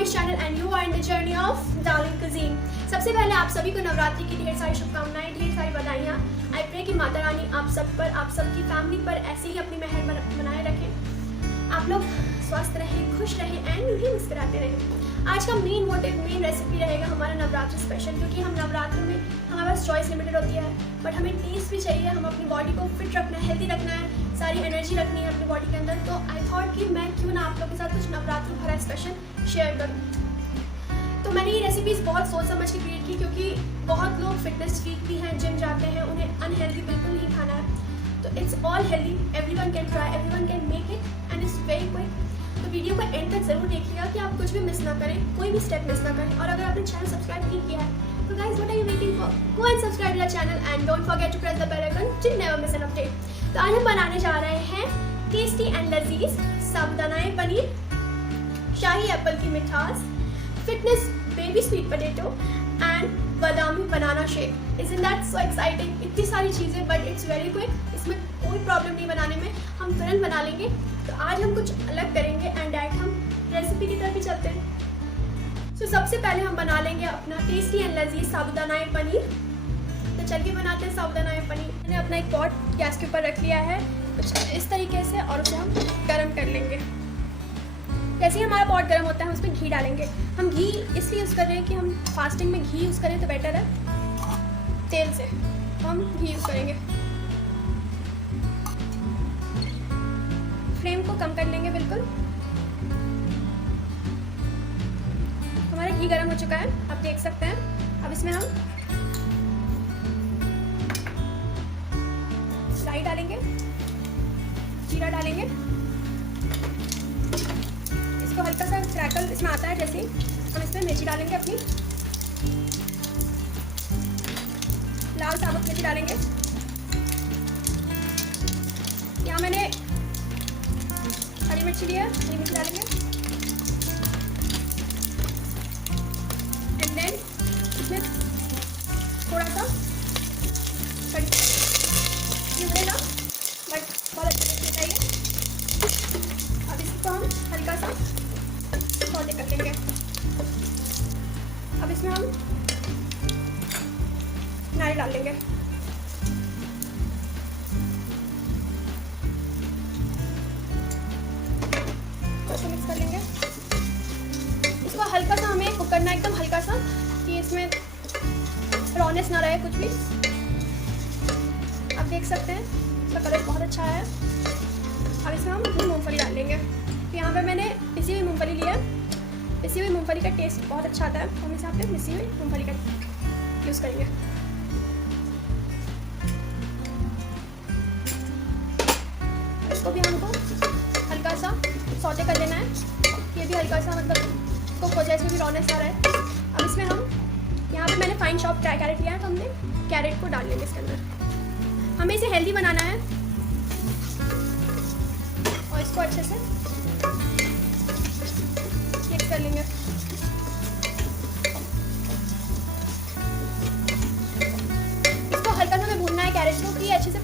इस channel and you are in the journey of Darling Cuisine. सबसे पहले आप सभी को नवरात्रि की ढेर सारी शुभकामनाएं, ढेर सारी बधाइयाँ। आई प्रे कि माता रानी आप सब पर, आप सबकी फैमिली पर ऐसे ही अपनी मेहर बनाए रखें। आप लोग स्वस्थ रहें, खुश रहें एंड यूँ ही मुस्कुराते रहें। आज का मेन मोटिव, मेन रेसिपी रहेगा हमारा नवरात्रि स्पेशल, क्योंकि हम नवरात्रि में हमारे पास चॉइस लिमिटेड होती है, बट हमें टेस्ट भी चाहिए। हम अपनी बॉडी को फिट रखना है, हेल्दी रखना है, सारी एनर्जी रखनी है अपनी बॉडी के अंदर। तो आई थॉट कि मैं क्यों ना आप लोगों के साथ कुछ नवरात्रि भरा स्पेशल शेयर करूँ। तो मैंने ये रेसिपीज़ बहुत सोच समझ के क्रिएट की, क्योंकि बहुत लोग फिटनेस फ्रीक भी हैं, जिम जाते हैं, उन्हें अनहेल्दी बिल्कुल नहीं खाना है। तो it's all healthy, everyone can try, everyone can make it and it's very quick. तो वीडियो को एंड तक जरूर देखिएगा कि आप कुछ भी मिस ना करें, कोई भी स्टेप मिस ना करें। और अगर आपने चैनल सब्सक्राइब नहीं किया है तो guys what are you waiting for, go and subscribe to the channel and don't forget to press the bell icon to never miss an update. तो आज हम बनाने जा रहे हैं टेस्टी एंड लजीज साबूदाना पनीर, शाही एप्पल की मिठास, fitness baby sweet potato and Badami banana shake. Isn't that so exciting? इतनी सारी चीज़ें बट इट्स वेरी क्विक, इसमें कोई प्रॉब्लम नहीं बनाने में, हम तुरंत बना लेंगे। तो आज हम कुछ अलग करेंगे एंड डायरेक्ट हम रेसिपी की तरफ भी चलते हैं। सो सबसे पहले हम बना लेंगे अपना टेस्टी एंड लजीज साबूदाना पनीर। तो चलिए बनाते हैं साबूदाना पनीर। मैंने अपना एक पॉट गैस के ऊपर रख लिया है कुछ इस तरीके से, और उसे हम गर्म कर लेंगे। जैसे ही हमारा पॉट गर्म होता है हम उसमें घी डालेंगे। हम घी इसलिए यूज़ कर रहे हैं कि हम फास्टिंग में घी यूज़ करें तो बेटर है तेल से, तो हम घी यूज़ करेंगे। फ्लेम को कम कर लेंगे बिल्कुल। हमारा घी गर्म हो चुका है, आप देख सकते हैं। अब इसमें हम राई डालेंगे, जीरा डालेंगे, इसको हल्का सा क्रैकल इसमें आता है जैसे हम इसमें मिर्ची डालेंगे, अपनी लाल साबुत मिर्ची डालेंगे। यहाँ मैंने हरी मिर्ची लिया, हरी मिर्ची डालेंगे एंड देन इसमें थोड़ा सा उड़ेगा बट बहुत अच्छा टेस्ट चाहिए। अब इसको हम हल्का सा सौते कर लेंगे। अब इसमें हम नारियल डाल लेंगे। मिक्स कर लेंगे। इसको हल्का सा हमें कुक करना है, एकदम हल्का सा, कि इसमें रॉनेस ना रहे कुछ भी। आप देख सकते हैं इसका कलर बहुत अच्छा है। अब इसमें हम मूंगफली डाल लेंगे। तो यहाँ पे मैंने पिसी हुई मूंगफली लिया है। पिसी हुई मूंगफली का टेस्ट बहुत अच्छा आता है, हम इस यहाँ पे पिसी हुई मूंगफली का यूज़ करेंगे। इसको भी हमको हल्का सा सौते कर लेना है, ये भी हल्का सा मतलब कुक हो जाए, इसमें भी रॉनेस आ रहा है। अब इसमें हम यहाँ पे मैंने फाइन चॉप ड्राई कैरेट लिया है, तो हमने कैरेट को डाल लेंगे इसके अंदर। हमें इसे हेल्दी बनाना है और इसको अच्छे से मिक्स कर लेंगे। इसको हल्का सा हमें भूनना है कैरेट को, कि ये अच्छे से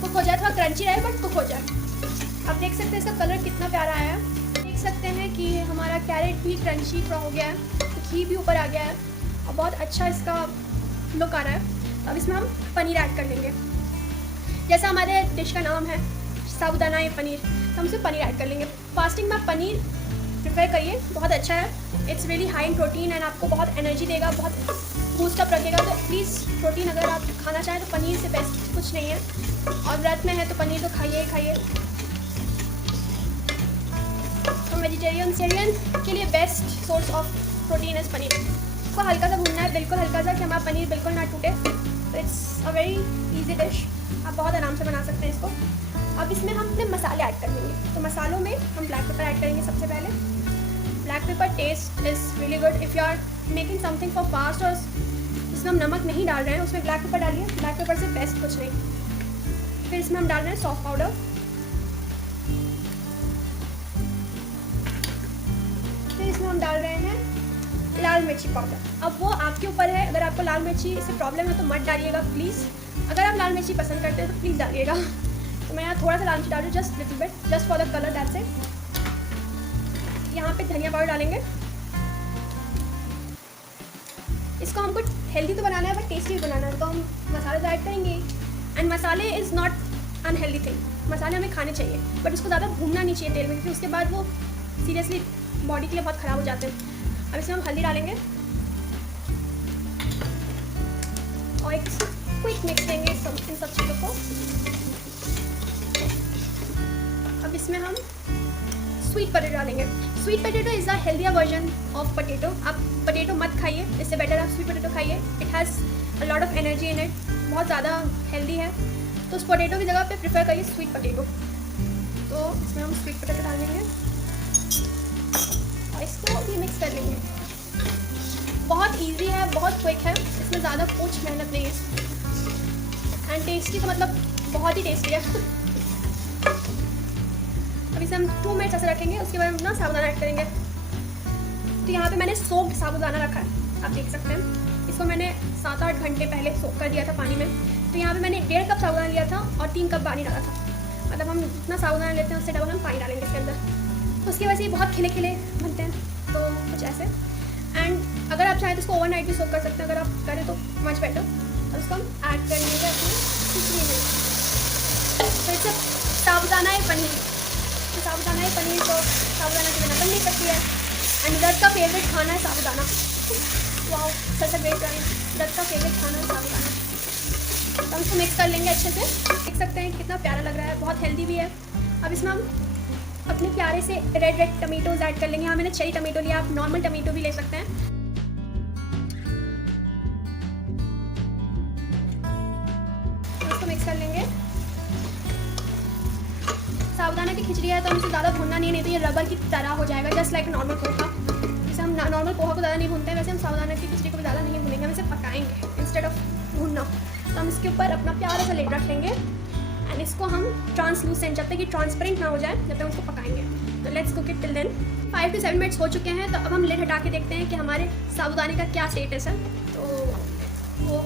कुक हो जाए, थोड़ा क्रंची रहे बट कुक हो जाए। आप देख सकते हैं इसका कलर कितना प्यारा आया है। देख सकते हैं कि हमारा कैरेट भी क्रंची थोड़ा हो गया है, घी भी ऊपर आ गया है और बहुत अच्छा इसका लुक आ रहा है। अब इसमें हम पनीर ऐड कर लेंगे। जैसा हमारे डिश का नाम है साबूदाना पनीर, तो हम इसमें पनीर ऐड कर लेंगे। फास्टिंग में आप पनीर प्रिफर करिए, बहुत अच्छा है। It's really high in protein and आपको बहुत एनर्जी देगा, बहुत बूस्ट अप रखेगा। तो प्लीज़ प्रोटीन अगर आप खाना चाहें तो पनीर से बेस्ट कुछ नहीं है, और व्रत में है तो पनीर तो खाइए ही खाइए। तो वेजिटेरियन के लिए best source of protein is paneer. इसको हल्का सा भूनना है, बिल्कुल हल्का सा, कि हमारा पनीर बिल्कुल ना टूटे। तो it's a very easy dish, आप बहुत आराम से बना सकते हैं इसको। अब इसमें हम अपने मसाले ऐड कर लेंगे। तो मसालों में हम ब्लैक पेपर ऐड करेंगे सबसे पहले। Black pepper taste is really good if you are making something for fast, और इसमें हम नमक नहीं डाल रहे हैं, उसमें ब्लैक पेपर डालिए। ब्लैक पेपर से बेस्ट कुछ नहीं। फिर इसमें हम डाल रहे हैं सॉफ्ट पाउडर, फिर इसमें हम डाल रहे हैं लाल मिर्ची पाउडर। अब वो आपके ऊपर है, अगर आपको लाल मिर्ची से प्रॉब्लम है तो मत डालिएगा प्लीज़। अगर आप लाल मिर्ची पसंद करते हैं तो प्लीज़ डालिएगा। तो मैं यहाँ थोड़ा सा लाल मिर्च डाल रही हूँ, just little bit, just for the colour, that's it. यहाँ पे धनिया पाउडर डालेंगे, इसको हमको हेल्दी तो बनाना है बट टेस्टी भी बनाना है, तो हम मसाले तो ऐड करेंगे। एंड मसाले इज़ नॉट अनहेल्दी थिंग, मसाले हमें खाने चाहिए बट उसको ज़्यादा भूनना नहीं चाहिए तेल में, क्योंकि उसके बाद वो सीरियसली बॉडी के लिए बहुत ख़राब हो जाते हैं। अब इसमें हम हल्दी डालेंगे और एक क्विक मिक्स देंगे इन सब चीज़ों को। अब इसमें हम स्वीट पोटैटो डालेंगे। Sweet potato is the healthier version of potato. आप पोटैटो मत खाइए, इससे बेटर आप स्वीट पोटैटो खाइए। It has a lot of energy in it, बहुत ज़्यादा हेल्दी है, तो उस पोटैटो की जगह पे प्रेफर करिए स्वीट पोटैटो। तो इसमें हम स्वीट पोटैटो डालेंगे और इसको भी मिक्स कर लेंगे। बहुत इजी है, बहुत क्विक है, इसमें ज़्यादा कुछ मेहनत नहीं है एंड टेस्टी तो मतलब बहुत ही टेस्टी है। अब इसे हम 2 मिनट्स ऐसे रखेंगे, उसके बाद हम ना साबुदाना ऐड करेंगे। तो यहाँ पे मैंने सोक्ड साबुदाना रखा है, आप देख सकते हैं। इसको मैंने 7-8 घंटे पहले सोक कर दिया था पानी में। तो यहाँ पे मैंने 1.5 कप साबुदाना लिया था और 3 कप पानी डाला था। मतलब हम जितना साबुदाना लेते हैं उससे डबल हम पानी डालेंगे इसके अंदर। तो उसकी वजह से बहुत खिले खिले बनते हैं, तो कुछ ऐसे। एंड अगर आप चाहें तो इसको ओवरनाइट भी सोक कर सकते हैं, अगर आप करें तो मच बेटर। और उसको हम ऐड कर लेंगे अपने खिचड़ी में। तो इससे साबुदाना है पनीर, तो साबुदाना है पनीर तो साबुदाना के बिना बन नहीं सकती है। एंड दर्द का फेवरेट खाना है साबुदाना। Wow, such a great drawing. दर्द का फेवरेट खाना है साबुदाना। तो हम इसको मिक्स कर लेंगे अच्छे से। देख सकते हैं कितना प्यारा लग रहा है, बहुत हेल्दी भी है। अब इसमें हम अपने प्यारे से रेड टमेटोज ऐड कर लेंगे। यहाँ मैंने चेरी टमेटो लिया, आप नॉर्मल टमेटो भी ले सकते हैं। इसको मिक्स कर लेंगे। साबुदाना की खिचड़ी है तो हम इसे ज़्यादा भूनना नहीं है, नहीं तो ये रबर की तरह हो जाएगा, जस्ट लाइक नॉर्मल पोहा। जैसे हम नॉर्मल पोहा को ज़्यादा नहीं भूनते हैं, वैसे हम साबुदाना की खिचड़ी को भी ज़्यादा नहीं भूनेंगे, हम इसे पकाएंगे इंस्टेड ऑफ भूनना। तो हम इसके ऊपर अपना प्यारा सा लिड रख लेंगे एंड इसको हम ट्रांसलूसेंट, जब तक कि ट्रांसपेरेंट ना हो जाए जब तक उसको पकाएंगे। तो let's cook it till then. 5 to 7 minutes हो चुके हैं, तो अब हम लिड हटा के देखते हैं कि हमारे साबुदाने का क्या स्टेटस है। तो वो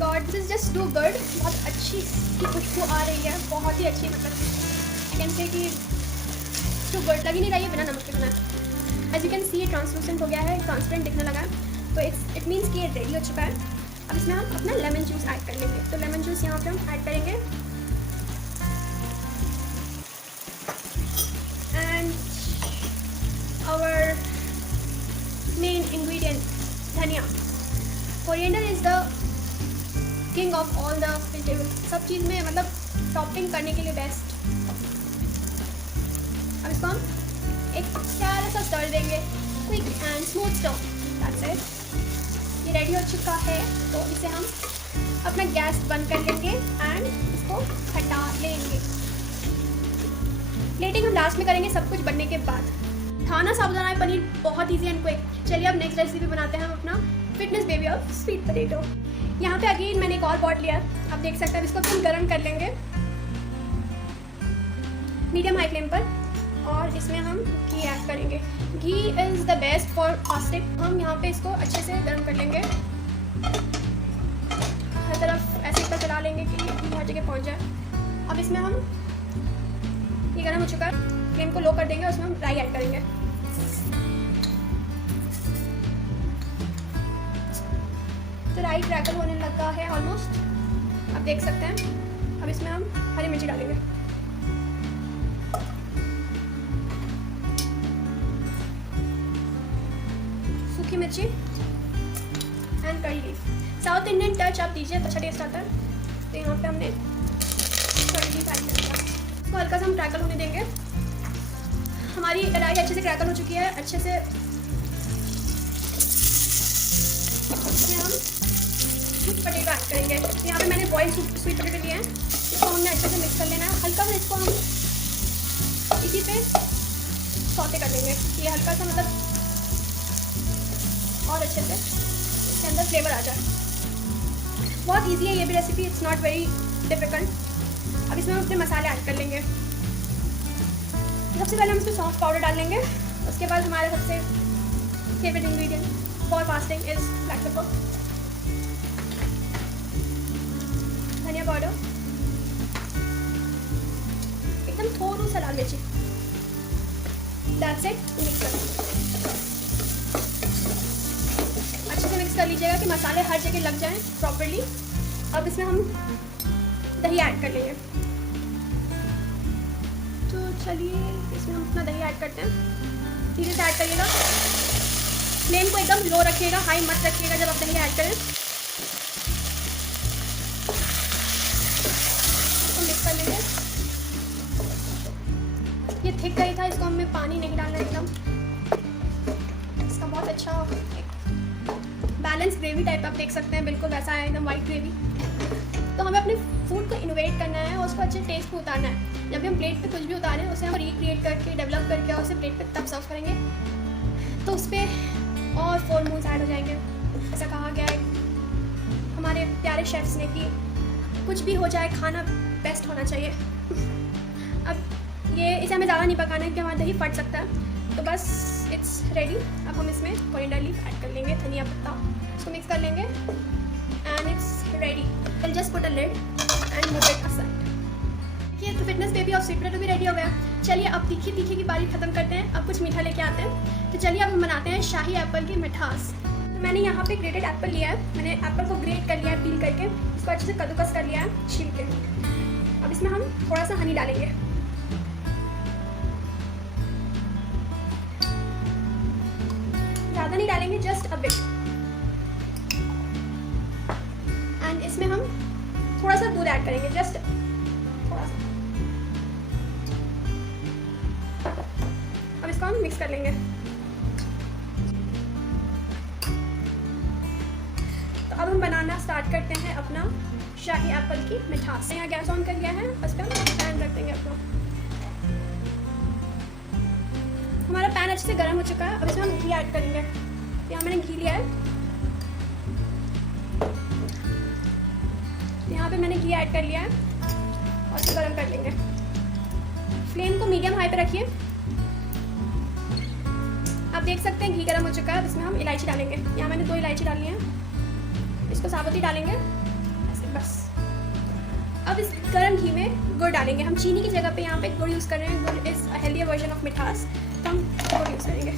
God, this is just too good. बहुत अच्छी की खुशबू आ रही है, बहुत ही अच्छी, मतलब आई कैन से कि टू गुड। लग ही नहीं रही है बिना नमक के बना। एज यू कैन सी ये ट्रांसलूसेंट हो गया है, ट्रांसपेरेंट दिखने लगा है, तो इट मीन्स कि ये रेडी हो चुका है। अब इसमें हम अपना लेमन जूस ऐड कर लेंगे। तो लेमन जूस यहाँ पे हम ऐड करेंगे एंड आवर मेन इंग्रेडिएंट धनिया। Coriander is the king of all the vegetable. सब चीज़ में मतलब टॉपिंग करने के लिए बेस्ट। अब इसको हम एक प्यारा सा स्टर देंगे, quick and smooth stir. That's it. ये रेडी हो चुका है, तो इसे हम अपना गैस बंद कर लेंगे एंड इसको हटा लेंगे। प्लेटिंग हम लास्ट में करेंगे सब कुछ बनने के बाद। खाना साबुदाना पनीर बहुत इजी एंड क्विक। चलिए अब नेक्स्ट रेसिपी बनाते हैं हम अपना fitness baby of sweet potato. यहाँ पे अगेन मैंने एक और पॉट लिया, आप देख सकते हैं। इसको हम गर्म कर लेंगे मीडियम हाई फ्लेम पर और इसमें हम घी ऐड करेंगे। Ghee is the best for fasting. हम यहाँ पे इसको अच्छे से गर्म कर लेंगे, हर तरफ ऐसे इतना चला लेंगे कि घी हर जगह पहुँच जाए। अब इसमें हम ये गर्म हो चुका है, फ्लेम को लो कर देंगे, उसमें हम राई ऐड करेंगे। तो राई क्रैकल होने लगा है ऑलमोस्ट, आप देख सकते हैं। अब इसमें हम हरी मिर्ची डालेंगे, सूखी मिर्ची एंड करी लीफ। साउथ इंडियन टच आप दीजिए तो अच्छा टेस्ट आता है। तो यहाँ पे हमने करी लीफ ऐड कर दिया। इसको हल्का सा हम क्रैकल होने देंगे। हमारी राई अच्छे से क्रैकल हो चुकी है, अच्छे से। इसमें हम स्वीट पोटैटो ऐड करेंगे। तो यहाँ पे मैंने बॉइल्ड स्वीट पोटैटो लिए हैं, इसको हमने अच्छे से मिक्स कर लेना है। हल्का सा इसको हम इसी पे सौते कर लेंगे, ये हल्का सा मतलब और अच्छे से इसके अंदर फ्लेवर आ जाए। बहुत इजी है ये भी recipe, it's not very difficult. अब इसमें हम अपने मसाले ऐड कर लेंगे। सबसे पहले हम इसमें सौंफ पाउडर डाल लेंगे। उसके बाद हमारा सबसे favourite ingredient for fasting is black pepper, धनिया पाउडर, एकदम थोड़ा सा लाल मिर्ची। That's it. मिक्स कर अच्छे से मिक्स कर लीजिएगा कि मसाले हर जगह लग जाएं प्रॉपरली। अब इसमें हम दही ऐड कर लेंगे। तो चलिए इसमें हम अपना दही ऐड करते हैं। धीरे से ऐड करिएगा, फ्लेम को एकदम लो रखिएगा, हाई मत रखिएगा जब आप दही ऐड करें। इसको मिक्स कर लेंगे। ये थिक दही था, इसको हमें पानी नहीं डालना एकदम। इसका बहुत अच्छा बैलेंस ग्रेवी टाइप आप देख सकते हैं, बिल्कुल वैसा है एकदम वाइट ग्रेवी। तो हमें अपने फूड को इनोवेट करना है और उसको अच्छे टेस्ट पे उतारना है। जब भी हम प्लेट पे कुछ भी उतारें उसे हम रिक्रिएट करके डेवलप करके और उसे प्लेट पे तब सर्व करेंगे तो उस पर और 4 मून्स ऐड हो जाएंगे। ऐसा कहा गया है हमारे प्यारे शेफ्स ने कि कुछ भी हो जाए खाना बेस्ट होना चाहिए। अब ये इसे हमें ज़्यादा नहीं पकाना है क्योंकि हमारा दही फट सकता है। तो बस इट्स रेडी। अब हम इसमें कोरिएंडर लीफ ऐड कर लेंगे, धनिया पत्ता, इसको मिक्स कर लेंगे and it's ready. I'll just put a lid and move it aside। देखिए तो फिटनेस बेबी और स्वीट पोटैटो भी रेडी हो गया। चलिए अब तीखी तीखी की बारी खत्म करते हैं, अब कुछ मीठा लेके आते हैं। तो चलिए अब हम बनाते हैं शाही एप्पल की मिठास। तो मैंने यहाँ पे ग्रेटेड एप्पल लिया है, मैंने एप्पल को ग्रेट कर लिया है पील करके, इसको अच्छे से कद्दूकस कर लिया है छील के। अब इसमें हम थोड़ा सा हनी डालेंगे। ज़्यादा नहीं डालेंगे, जस्ट अ बिट। एंड इसमें हम थोड़ा सा दूध ऐड करेंगे, जस्ट थोड़ा सा। अब इसको हम मिक्स कर लेंगे। तो अब हम बनाना स्टार्ट करते हैं अपना शाही एप्पल की मिठास। यहाँ गैस ऑन कर लिया है, बस पे हम पैन रख देंगे अपना। हमारा पैन अच्छे से गर्म हो चुका है। अब इसमें हम घी ऐड करेंगे। यहाँ मैंने घी लिया है, यहाँ पे मैंने घी ऐड कर लिया है और इसको गर्म कर लेंगे। फ्लेम को मीडियम हाई पे रखिए। आप देख सकते हैं घी गर्म हो चुका है। इसमें हम इलायची डालेंगे। यहाँ मैंने 2 इलायची डाली है, इसको साबुत ही डालेंगे ऐसे बस। अब इस गर्म घी में गुड़ डालेंगे। हम चीनी की जगह पे यहाँ पे गुड़ यूज़ कर रहे हैं। गुड़ is a healthier version of मिठास, तो हम गुड़ यूज़ करेंगे।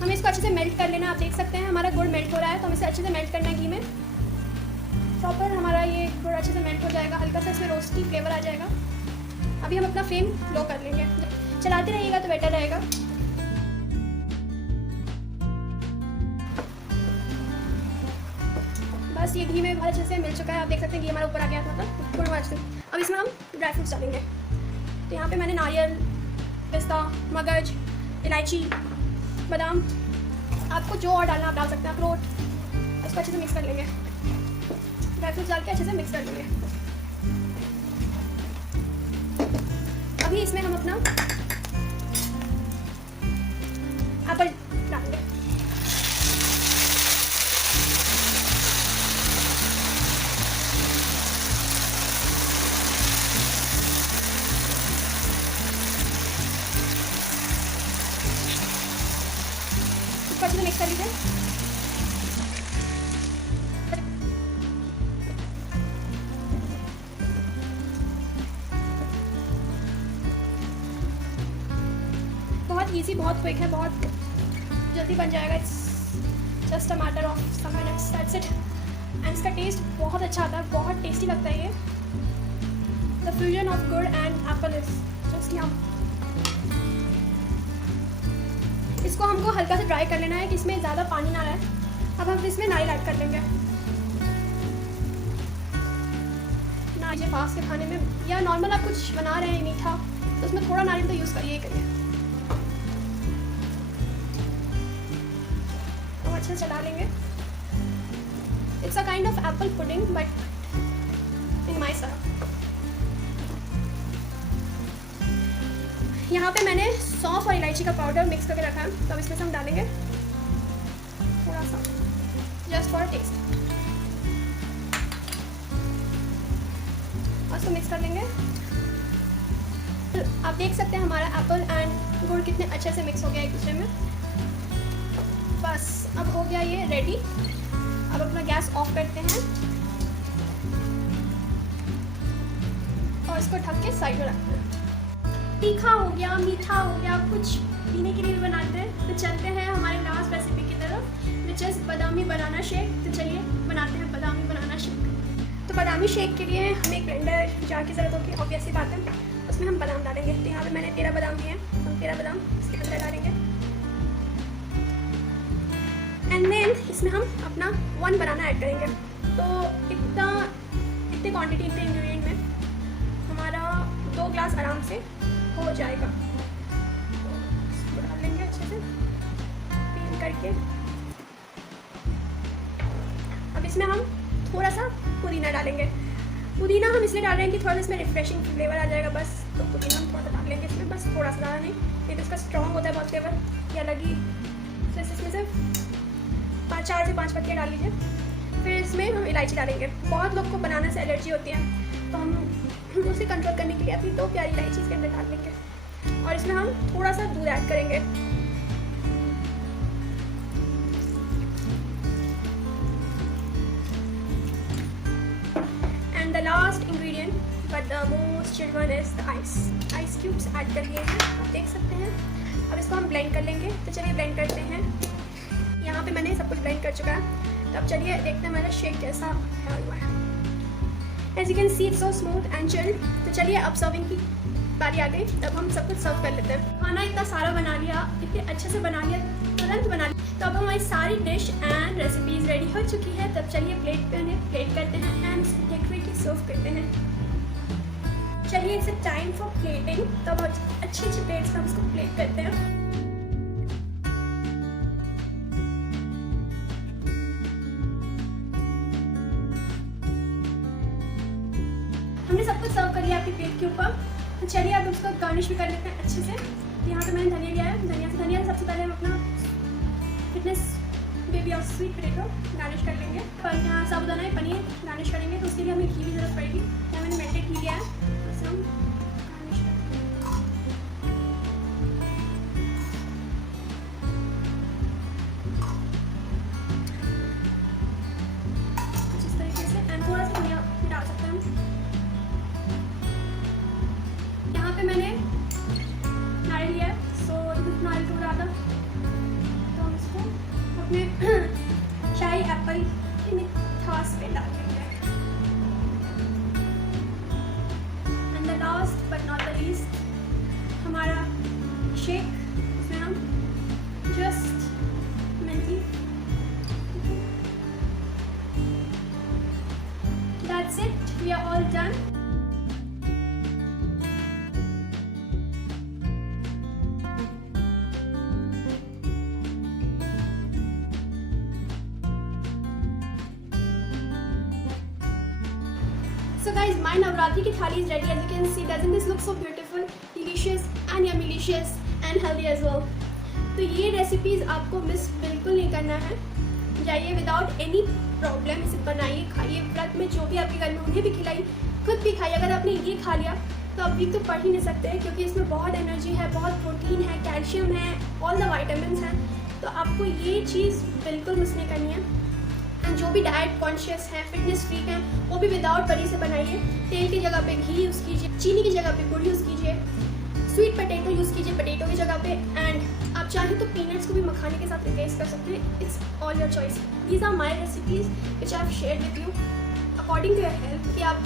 हमें इसको अच्छे से मेल्ट कर लेना। आप देख सकते हैं हमारा गुड़ मेल्ट हो रहा है, तो हमें इसे अच्छे से मेल्ट करना है घी में। प्रॉपर हमारा ये गुड़ अच्छे से मेल्ट हो जाएगा, हल्का सा इसमें रोस्टी फ्लेवर आ जाएगा। अभी हम अपना फ्लेम लो कर लेंगे, चलाते रहिएगा तो बेटर रहेगा। बस ये घी में बहुत अच्छे से मिल चुका है। आप देख सकते हैं घी हमारा ऊपर आ गया था, मतलब गुड़ अच्छे। अब इसमें हम ड्राई फ्रूट्स डालेंगे। तो यहाँ पे मैंने नारियल, पिस्ता, मगज, इलायची, बादाम, आपको जो और डालना आप डाल सकते हैं, अखरोट। इसको अच्छे से मिक्स कर लेंगे। ड्राई फ्रूट्स डाल के अच्छे से मिक्स कर लेंगे। अभी इसमें हम अपना एप्पल डालेंगे। इसको अच्छे से मिक्स कर लीजिए। बहुत इजी, बहुत क्विक है, बहुत जल्दी बन जाएगा। It's just a matter of some minutes, that's it. And इसका टेस्ट बहुत अच्छा आता है, बहुत टेस्टी लगता है ये। The fusion of gur and apple is just yum. इसको हमको हल्का से ड्राई कर लेना है कि इसमें ज़्यादा पानी ना रहे। अब हम इसमें नारियल ऐड कर लेंगे। नारियल फास्ट के खाने में या नॉर्मल आप कुछ बना रहे हैं मीठा, तो उसमें थोड़ा नारियल तो यूज़ करिए करिए। तो अच्छे से चला लेंगे। It's a kind of Apple pudding but in my style. यहाँ पे मैंने सौंफ और इलायची का पाउडर मिक्स करके रखा है, तो अब इसमें से हम डालेंगे थोड़ा सा, जस्ट फॉर टेस्ट। और इसको मिक्स कर लेंगे। आप देख सकते हैं हमारा एप्पल एंड गुड़ कितने अच्छे से मिक्स हो गया एक दूसरे में। बस अब हो गया ये रेडी। अब अपना गैस ऑफ करते हैं और इसको ढक के साइड में रखते हैं। तीखा हो गया, मीठा हो गया, कुछ पीने के लिए भी बनाते हैं। तो चलते हैं हमारे लास्ट रेसिपी की तरफ, which is Badami banana shake. तो चलिए बनाते हैं बादामी बनाना शेक। तो बादामी शेक के लिए हमें एक ब्लेंडर जार की ज़रूरत होगी, ऑब्वियस सी बात है। उसमें हम बादाम डालेंगे। तो यहाँ पे मैंने 13 बादाम लिए हैं, हम 13 बादाम इसके अंदर डालेंगे। एंड देन इसमें हम अपना 1 बनाना ऐड करेंगे। तो इतने क्वांटिटी, इतने इंग्रेडिएंट में हमारा 2 ग्लास आराम से हो जाएगा। तो इसको डाल लेंगे अच्छे से पील करके। अब इसमें हम थोड़ा सा पुदीना डालेंगे। पुदीना हम इसलिए डाल रहे हैं कि थोड़ा सा इसमें रिफ्रेशिंग फ्लेवर आ जाएगा, बस। तो पुदीना हम थोड़ा सा डाल लेंगे इसमें, बस थोड़ा सा, ज़्यादा नहीं। ये तो इसका स्ट्रॉन्ग होता है बहुत फ्लेवर, ये अलग ही। तो इसमें से 4 से 5 पत्तियाँ डाल लीजिए। फिर इसमें हम इलायची डालेंगे। बहुत लोग को बनाना से एलर्जी होती है, तो हम उसे कंट्रोल करने के लिए अभी 2 प्यारी इलायची इसके अंदर डाल लेंगे। और इसमें हम थोड़ा सा दूध ऐड करेंगे। And the last ingredient but the most chilled one is the ice cubes add कर लिए हैं, आप देख सकते हैं। अब इसको हम ब्लेंड कर लेंगे। तो चलिए ब्लेंड करते हैं। यहाँ पे मैंने सब कुछ ब्लेंड कर चुका है। तो अब चलिए देखते हैं मेरा शेक कैसा हुआ है। As you can see it's so smooth and chilled. तो चलिए अब सर्विंग की बारी आ गई। तब हम सब कुछ सर्व कर लेते हैं। खाना इतना सारा बना लिया, इतने अच्छे से बना लिया, तुरंत बना लिया। तो अब हमारी सारी डिश एंड रेसिपीज़ रेडी हो चुकी है। तब चलिए प्लेट पे उन्हें प्लेट करते हैं एंड डेकोरेटली सर्व करते हैं। चलिए इट्स टाइम फॉर प्लेटिंग। तब अच्छी प्लेट्स में हम इसको प्लेट करते हैं। हमने सब कुछ सर्व कर लिया आपकी प्लेट के ऊपर। तो चलिए अब उसको गार्निश भी कर लेते हैं अच्छे से। तो यहाँ पे मैंने धनिया लिया है। धनिया से सबसे पहले हम अपना फिटनेस बेबी और स्वीट पोटैटो गार्निश कर लेंगे। और यहाँ साबुदाना पनीर गार्निश करेंगे, तो उसके लिए हमें घी की ज़रूरत पड़ेगी। यहाँ मैंने मेल्टेड घी लिया है, तो हम गार्निश करेंगे कुछ इस तरीके से। एंड थोड़ा सा धनिया डाल सकते हैं हम। यहाँ पे मैंने नारियल लिया है, सो नारियल को डाला। तो हम इसको अपने शाही एप्पल की मिठास पे डाल देंगे। And the last but not the least हमारा शेक, इसमें हम just mehndi, that's it, we are all done. So guys, my Navratri की थाली is ready. As you can see, doesn't this look so beautiful, delicious and yummylicious and healthy as well? तो ये recipes आपको miss बिल्कुल नहीं करना है। जाइए विदाउट एनी प्रॉब्लम इसे बनाइए, खाइए। व्रत में जो भी आपके घर में उन्हें भी खिलाइए, खुद भी खाइए। अगर आपने ये खा लिया तो आप वीक तो पढ़ ही नहीं सकते हैं, क्योंकि इसमें बहुत एनर्जी है, बहुत प्रोटीन है, कैल्शियम है, ऑल द वाइटामिन हैं। तो आपको ये चीज़ बिल्कुल मिस नहीं करनी है। एंड जो भी डाइट कॉन्शियस है, फिटनेस फ्रीक है, वो भी विदाउट बड़ी से बनाइए। तेल की जगह पे घी यूज़ कीजिए, चीनी की जगह पे गुड़ यूज़ कीजिए, स्वीट पोटैटो यूज़ कीजिए पोटैटो की जगह पे। एंड आप चाहें तो पीनट्स को भी मखाने के साथ रिप्लेस कर सकते हैं। It's all your choice. These are my recipes which I have shared with you according to your health, कि आप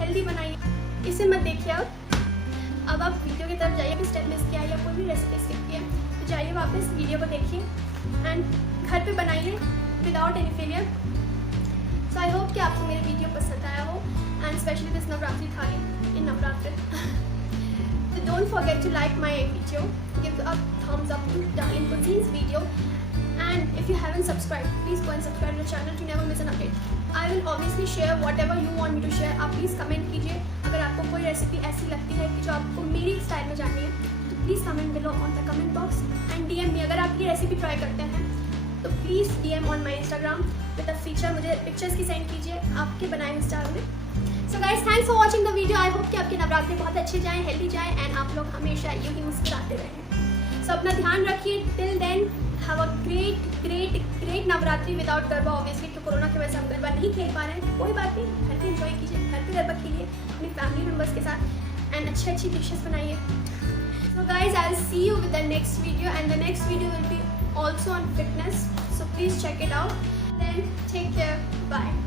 हेल्दी बनाइए। इसे मत देखिए अब आप वीडियो की तरफ जाइए। स्टेप मिस किया या कोई भी रेसिपी स्किप किया तो जाइए वापस वीडियो को देखिए एंड घर पे बनाइए without any failure. So I hope कि आपको मेरे वीडियो पसंद आया हो, एंड स्पेशली दिस नवरात्रि थाली इन Navratra. So don't forget to like my video, give a thumbs up to Darling Cuisine's video, and if you haven't subscribed, please go and subscribe to the channel to never miss an update. I will obviously share whatever you want me to share. आप please comment कीजिए अगर आपको कोई recipe ऐसी लगती है कि जो आपको मेरी स्टाइल में जाननी है, तो please comment below on the comment box and DM मी। अगर आप ये रेसिपी ट्राई करते हैं तो please DM on my Instagram with the feature, मुझे पिक्चर्स की सेंड कीजिए आपके बनाए हुए स्टाइल में। So guys, thanks for watching the video. I hope कि आपके नवरात्रि बहुत अच्छे जाएँ, हेल्दी जाएँ, एंड आप लोग हमेशा यूँ ही मुस्कुराते रहें। सो अपना ध्यान रखिए। Till then have a great Navratri without garba. Obviously तो कोरोना की वजह से हम गरबा नहीं खेल पा रहे हैं, कोई बात नहीं, घर पे एंजॉय कीजिए, घर पे गरबा खेलिए अपनी फैमिली मेम्बर्स के साथ। एंड अच्छी अच्छी डिशेस बनाइए. So guys, I'll see you with the next video, and the next video will be also on fitness, so please check it out. Then take care, bye.